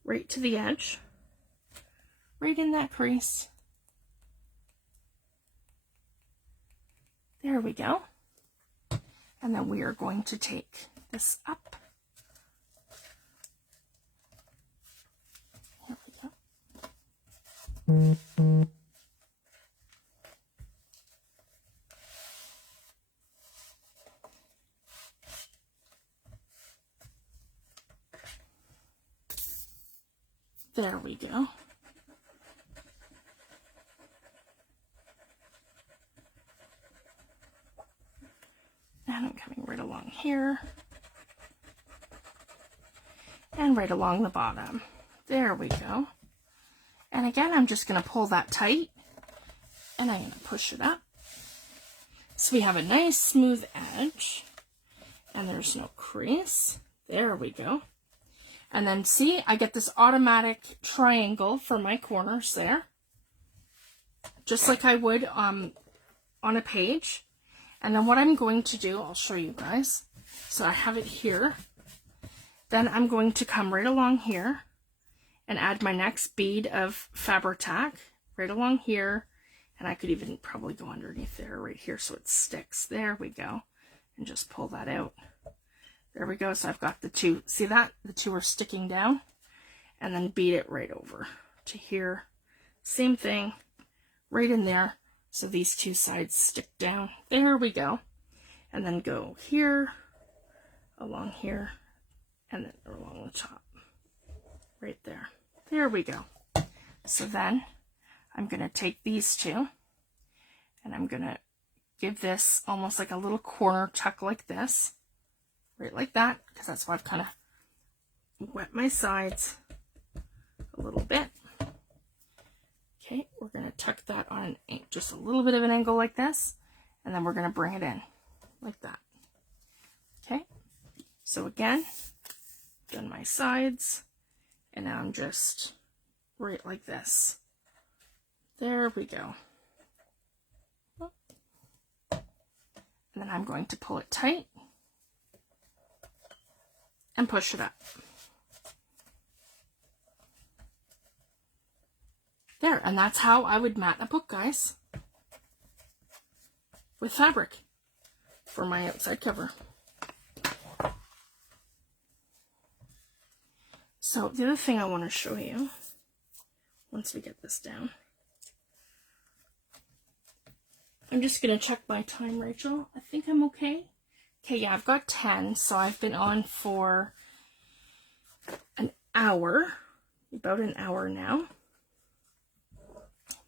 Right to the edge, right in that crease. There we go. And then we are going to take this up. Here we go. There we go. And I'm coming right along here. And right along the bottom. There we go. And again, I'm just going to pull that tight. And I'm going to push it up. So we have a nice smooth edge. And there's no crease. There we go. And then see, I get this automatic triangle for my corners there. Just like I would on a page. And then what I'm going to do, I'll show you guys. So I have it here. Then I'm going to come right along here and add my next bead of fabric tack right along here. And I could even probably go underneath there right here so it sticks. There we go. And just pull that out. There we go. So I've got the two. See that? The two are sticking down. And then bead it right over to here. Same thing. Right in there. So these two sides stick down. There we go. And then go here, along here, and then along the top. Right there. There we go. So then I'm going to take these two and I'm going to give this almost like a little corner tuck like this. Right like that, because that's why I've kind of wet my sides a little bit. Okay, we're going to tuck that on just a little bit of an angle like this, and then we're going to bring it in like that. Okay, so again, done my sides, and now I'm just right like this. There we go. And then I'm going to pull it tight and push it up. There, and that's how I would mat a book, guys, with fabric for my outside cover. So the other thing I want to show you, once we get this down, I'm just going to check my time, Rachel. I think I'm okay. Okay, yeah, I've got 10, so I've been on for an hour, about an hour now.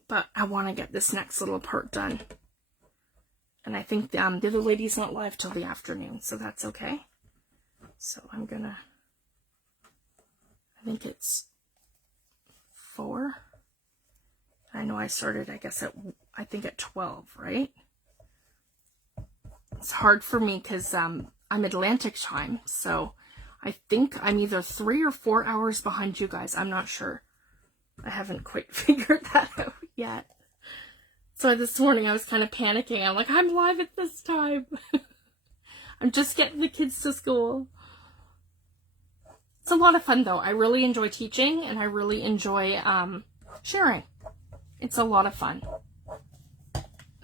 But I want to get this next little part done. And I think the other lady's not live till the afternoon, so that's okay. So I'm gonna, I think it's 4. I know I started, I guess, I think at 12, right? It's hard for me because I'm Atlantic time, so I think I'm either 3 or 4 hours behind you guys. I'm not sure. I haven't quite figured that out yet. So this morning I was kind of panicking. I'm like, I'm live at this time. I'm just getting the kids to school. It's a lot of fun though. I really enjoy teaching and I really enjoy sharing. It's a lot of fun.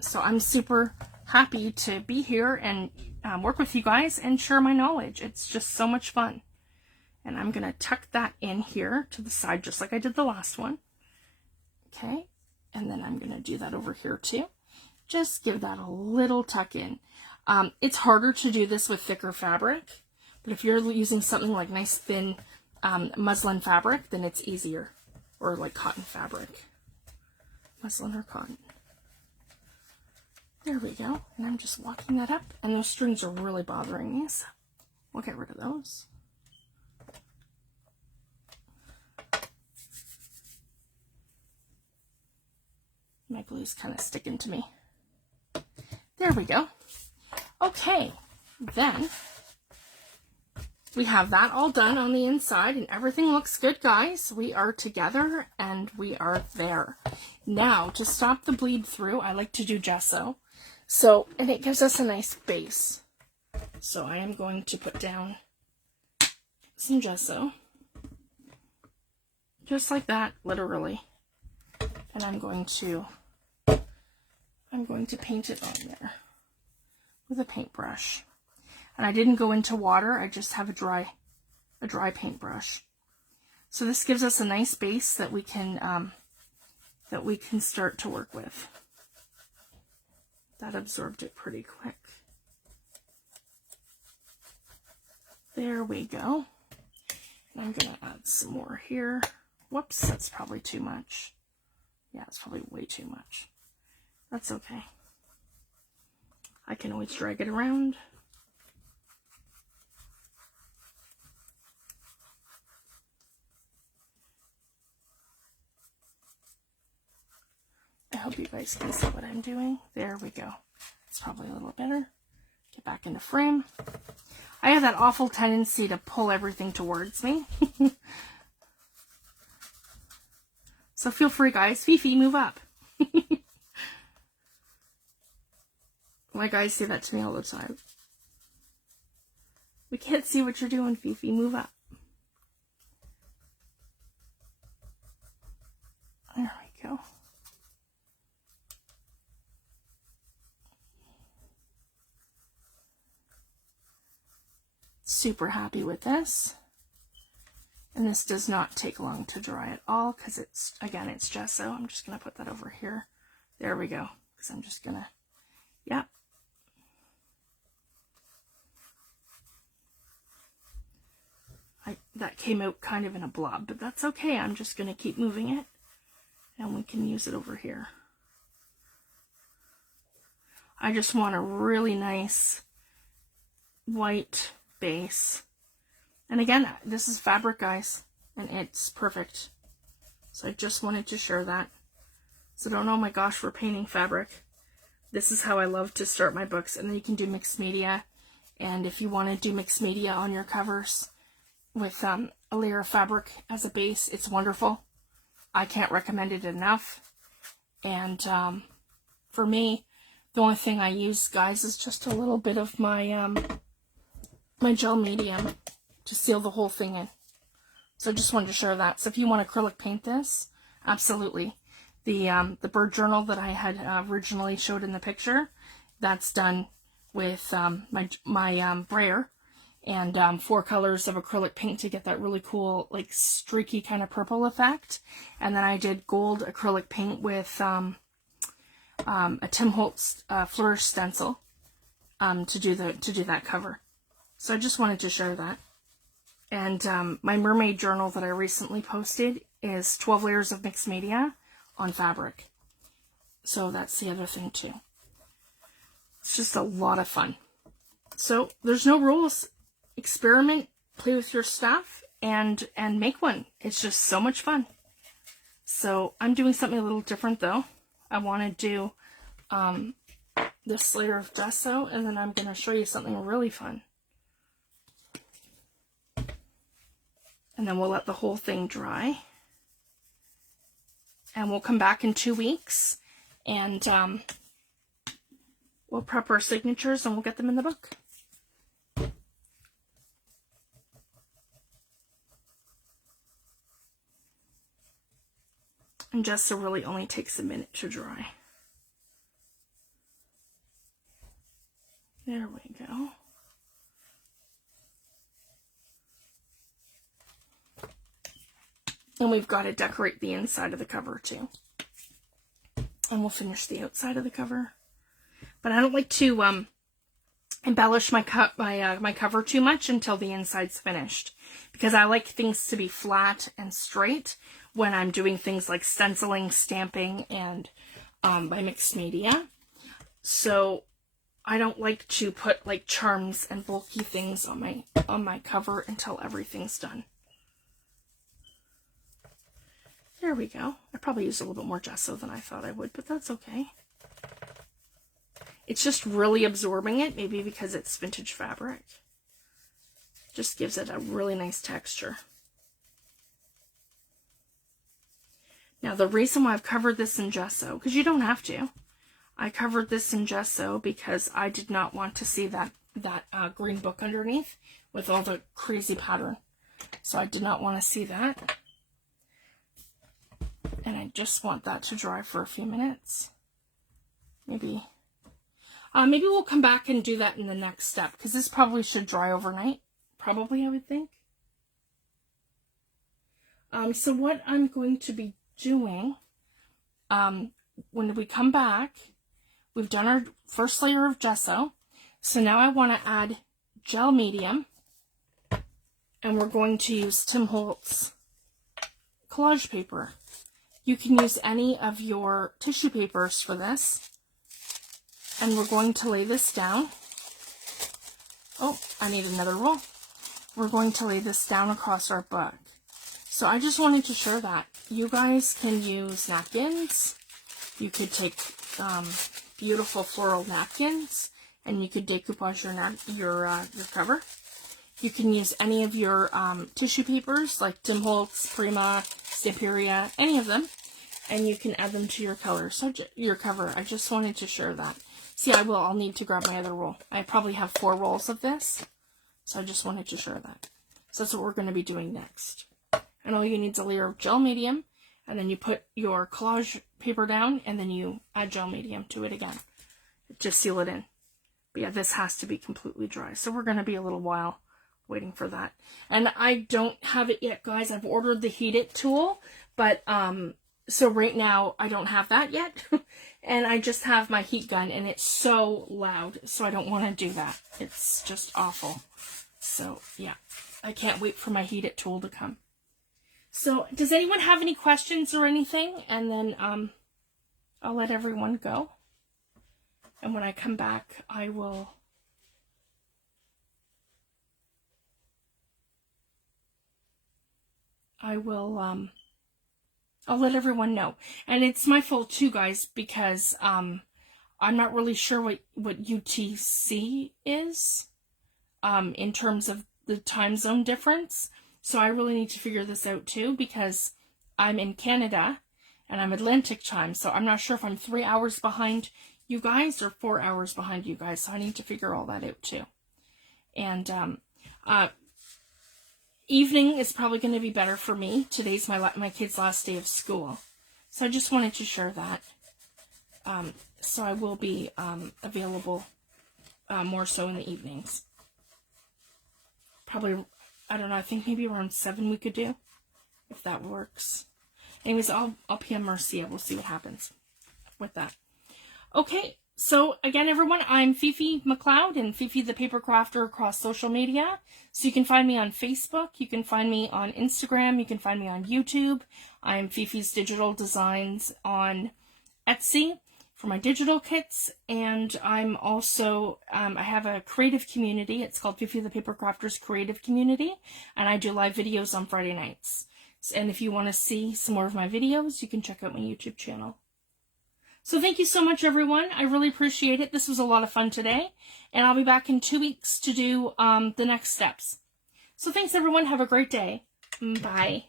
So I'm super happy to be here and work with you guys and share my knowledge. It's just so much fun. And I'm going to tuck that in here to the side just like I did the last one. Okay, and then I'm going to do that over here too. Just give that a little tuck in. It's harder to do this with thicker fabric, but if you're using something like nice thin muslin fabric, then it's easier. Or like cotton fabric. Muslin or cotton. There we go. And I'm just walking that up. And those strings are really bothering me, so we'll get rid of those. My glue's kind of sticking to me. There we go. Okay, then we have that all done on the inside and everything looks good, guys. We are together and we are there. Now, to stop the bleed through, I like to do gesso. So, and it gives us a nice base. So I am going to put down some gesso. Just like that, literally. And I'm going to paint it on there with a paintbrush. And I didn't go into water, I just have a dry paintbrush. So this gives us a nice base that we can start to work with. That absorbed it pretty quick. There we go. And I'm gonna add some more here. Whoops, that's probably too much. Yeah, it's probably way too much. That's okay. I can always drag it around. I hope you guys can see what I'm doing. There we go. It's probably a little better. Get back into frame. I have that awful tendency to pull everything towards me. So feel free, guys. Fifi, move up. My guys say that to me all the time. We can't see what you're doing, Fifi. Move up. There we go. Super happy with this. And this does not take long to dry at all because it's, again, it's gesso. I'm just going to put that over here. There we go. Because I'm just going to, yeah. That came out kind of in a blob, but that's okay. I'm just going to keep moving it and we can use it over here. I just want a really nice white base. And again, this is fabric, guys, and it's perfect. So I just wanted to share that. So don't, oh my gosh, we're painting fabric. This is how I love to start my books. And then you can do mixed media. And if you want to do mixed media on your covers with a layer of fabric as a base, it's wonderful. I can't recommend it enough. And for me, the only thing I use, guys, is just a little bit of my my gel medium to seal the whole thing in. So I just wanted to share that. So if you want to acrylic paint this, absolutely. The bird journal that I had originally showed in the picture, that's done with my brayer and 4 colors of acrylic paint to get that really cool, like, streaky kind of purple effect. And then I did gold acrylic paint with a Tim Holtz Flourish stencil to do that cover. So I just wanted to share that. And my mermaid journal that I recently posted is 12 layers of mixed media on fabric. So that's the other thing too. It's just a lot of fun. So there's no rules. Experiment, play with your stuff, and make one. It's just so much fun. So I'm doing something a little different though. I want to do this layer of gesso, and then I'm going to show you something really fun. And then we'll let the whole thing dry. And we'll come back in 2 weeks And we'll prep our signatures and we'll get them in the book. And gesso really only takes a minute to dry. There we go. And we've got to decorate the inside of the cover too. And we'll finish the outside of the cover. But I don't like to embellish my cover too much until the inside's finished, because I like things to be flat and straight when I'm doing things like stenciling, stamping, and by mixed media. So I don't like to put like charms and bulky things on my cover until everything's done. There we go. I probably used a little bit more gesso than I thought I would, but that's okay. It's just really absorbing it, maybe because it's vintage fabric. Just gives it a really nice texture. Now, the reason why I've covered this in gesso, because you don't have to. I covered this in gesso because I did not want to see that green book underneath with all the crazy pattern. So I did not want to see that. And I just want that to dry for a few minutes. Maybe we'll come back and do that in the next step, because this probably should dry overnight. Probably, I would think. So what I'm going to be doing, when we come back, we've done our first layer of gesso. So now I want to add gel medium, and we're going to use Tim Holtz collage paper. You can use any of your tissue papers for this. And we're going to lay this down. Oh, I need another roll. We're going to lay this down across our book. So I just wanted to share that. You guys can use napkins. You could take beautiful floral napkins, and you could decoupage your cover. You can use any of your tissue papers, like Tim Holtz, Prima, Stamperia, any of them, and you can add them to your cover. I just wanted to share that. See, I'll need to grab my other roll. I probably have 4 rolls of this, so I just wanted to share that. So that's what we're going to be doing next. And all you need is a layer of gel medium, and then you put your collage paper down, and then you add gel medium to it again. Just seal it in. But yeah, this has to be completely dry, so we're going to be a little while waiting for that. And I don't have it yet, guys. I've ordered the Heat It tool, but so right now I don't have that yet. And I just have my heat gun, and it's so loud, so I don't want to do that. It's just awful. So yeah, I can't wait for my Heat It tool to come. So does anyone have any questions or anything? And then I'll let everyone go. And when I come back, I'll let everyone know. And it's my fault too, guys, because I'm not really sure what UTC is in terms of the time zone difference. So I really need to figure this out too, because I'm in Canada and I'm Atlantic time. So I'm not sure if I'm 3 hours behind you guys or 4 hours behind you guys. So I need to figure all that out too. And evening is probably going to be better for me. Today's my kid's last day of school. So I just wanted to share that. So I will be available more so in the evenings. Probably, I don't know, I think maybe around 7 we could do, if that works. Anyways, I'll PM Marcia. We'll see what happens with that. Okay, so again, everyone, I'm Fifi McLeod and Fifi the Paper Crafter across social media. So you can find me on Facebook, you can find me on Instagram, you can find me on YouTube. I'm Fifi's Digital Designs on Etsy for my digital kits, and I'm also, I have a creative community. It's called Fifi the Paper Crafters Creative Community, and I do live videos on Friday nights. And if you want to see some more of my videos, you can check out my YouTube channel. So thank you so much, everyone. I really appreciate it. This was a lot of fun today, and I'll be back in 2 weeks to do the next steps. So thanks, everyone. Have a great day. Bye.